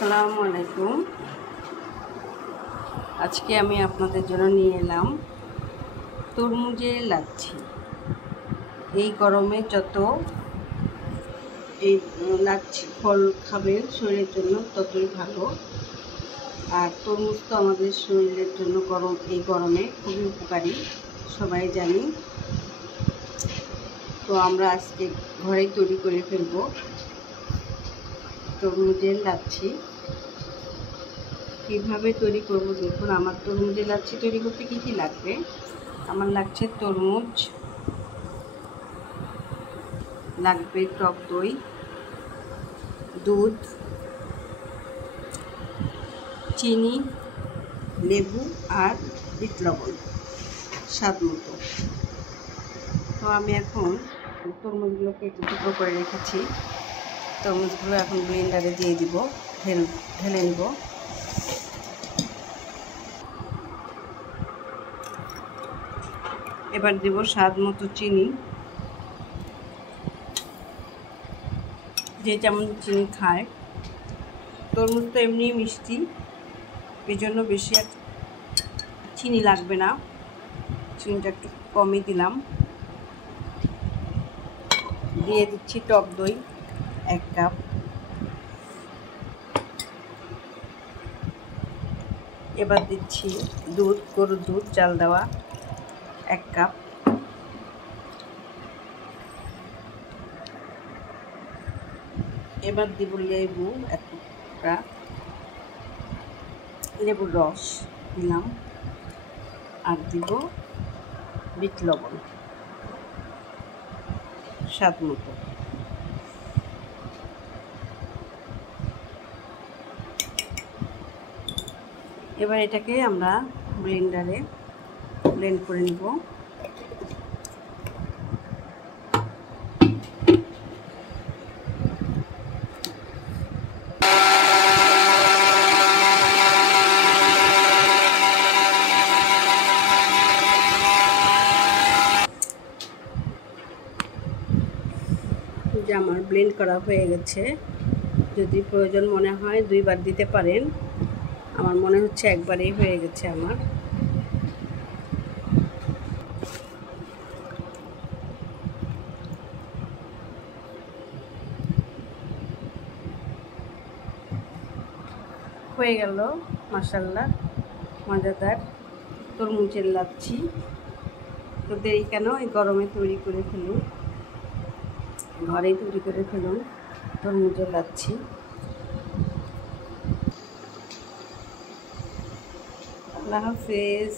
আসসালামু আলাইকুম। আজকে আমি আপনাদের জন্য নিয়ে এলাম তরমুজের লাচ্ছি। এই গরমে যত এই লাচ্ছি ফল খাবেন শরীরের জন্য ততই ভালো। আর তরমুজ তো আমাদের শরীরের জন্য এই গরমে খুবই উপকারী, সবাই জানি। তো আমরা আজকে ঘরেই তৈরি করে ফেলব তরমুজের লাচ্ছি। কীভাবে তৈরি করব দেখুন। আমার তরমুজের লাচ্ছি তৈরি করতে কী কী লাগবে। আমার লাগছে তরমুজ, লাগবে টক দই, দুধ, চিনি, লেবু আর বিট লবণ স্বাদ মতো। তো আমি এখন তরমুজগুলোকে একটু টুকরো করে রেখেছি। তরমুজগুলো এখন ব্লেন্ডারে দিয়ে দিব, ঢেলে নেব। এবার দেব স্বাদ মতো চিনি, যে যেমন চিনি খায়। তরমুজ তো এমনি মিষ্টি, এজন্য বেশি আর চিনি লাগবে না, চিনিটা একটু কমই দিলাম। দিয়ে দিচ্ছি টক দই 1 কাপ, এবার দিচ্ছি দুধ, গরুর দুধ জাল দেওয়া 1 কাপ, এবার দিব লেবু 1 টুকরা, লেবুর রস দিলাম, আর দিব বিট লবণ স্বাদ মতো। এবার এটাকে আমরা ব্লেন্ডারে ব্লেন্ড করে নিব। যে আমার ব্লেন্ড করা হয়ে গেছে। যদি প্রয়োজন মনে হয় 2 বার দিতে পারেন। আমার মনে হচ্ছে একবারেই হয়ে গেছে আমার। হয়ে গেল মাশাআল্লাহ, মজাদার তরমুজের লাচ্ছি। তো দেরি কেন, এই গরমে তৈরি করে ফেলুন, ঘরেই তৈরি করে ফেলুন তরমুজের লাচ্ছি। আল্লাহ হাফেজ।